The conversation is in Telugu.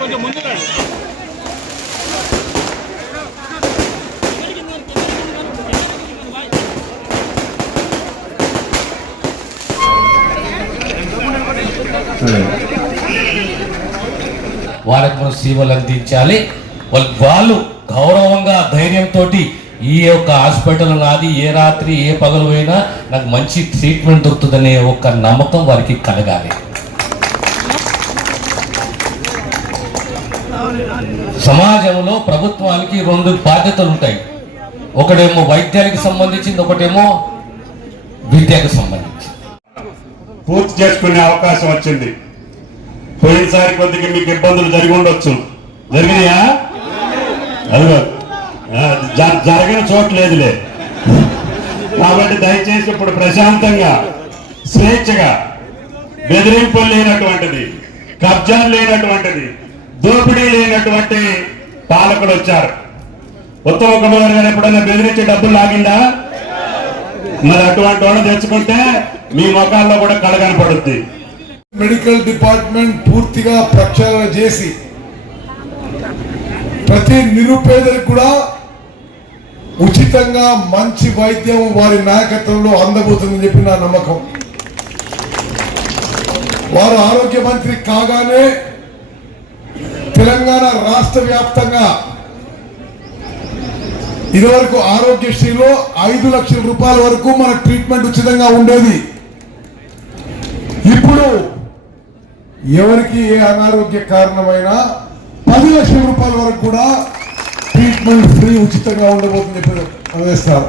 కొంచెం ముందు వారికి మనం సేవలు అందించాలి. వాళ్ళు గౌరవంగా ధైర్యంతో ఈ యొక్క హాస్పిటల్ నాది, ఏ రాత్రి ఏ పగలు పోయినా నాకు మంచి ట్రీట్మెంట్ దొరుకుతుందనే ఒక నమ్మకం వారికి కలగాలి. సమాజంలో ప్రభుత్వానికి రెండు బాధ్యతలు ఉంటాయి. ఒకటేమో వైద్యానికి సంబంధించింది, ఒకటేమో విద్యకు సంబంధించి. పూర్తి చేసుకునే అవకాశం వచ్చింది. పోయినసారి కొద్దిగా మీకు ఇబ్బందులు జరిగి ఉండొచ్చు. జరిగినాయా? అదిగో జరగని చోట్లేదులే. కాబట్టి దయచేసి ఇప్పుడు ప్రశాంతంగా, స్వేచ్ఛగా, బెదిరింపులు లేనటువంటిది, కబ్జాలు లేనటువంటిది, దోపిడీ లేనటువంటి పాలకులు వచ్చారు. ఉత్తమ కుమార్ గారు ఎప్పుడైనా బెదిరించి డబ్బులు లాగిందా? మరి అటువంటి వాళ్ళు తెచ్చుకుంటే మీ ముఖాల్లో కూడా కళ కనపడుద్ది. మెడికల్ డిపార్ట్మెంట్ పూర్తిగా ప్రక్షాళన చేసి ప్రతి నిరుపేదలకు కూడా ఉచితంగా మంచి వైద్యం వారి నాయకత్వంలో అందబోతుందని చెప్పి నా నమ్మకం. వారు ఆరోగ్య మంత్రి కాగానే తెలంగాణ రాష్ట్ర వ్యాప్తంగా ఇదివరకు ఆరోగ్యశ్రీలో 5 లక్షల రూపాయల వరకు మన ట్రీట్మెంట్ ఉచితంగా ఉండేది. ఇప్పుడు ఎవరికి ఏ అనారోగ్య కారణమైనా 10 లక్షల రూపాయల వరకు కూడా ట్రీట్మెంట్ ఫ్రీ ఉచితంగా ఉండబోతుందని చెప్పి అందజేస్తారు.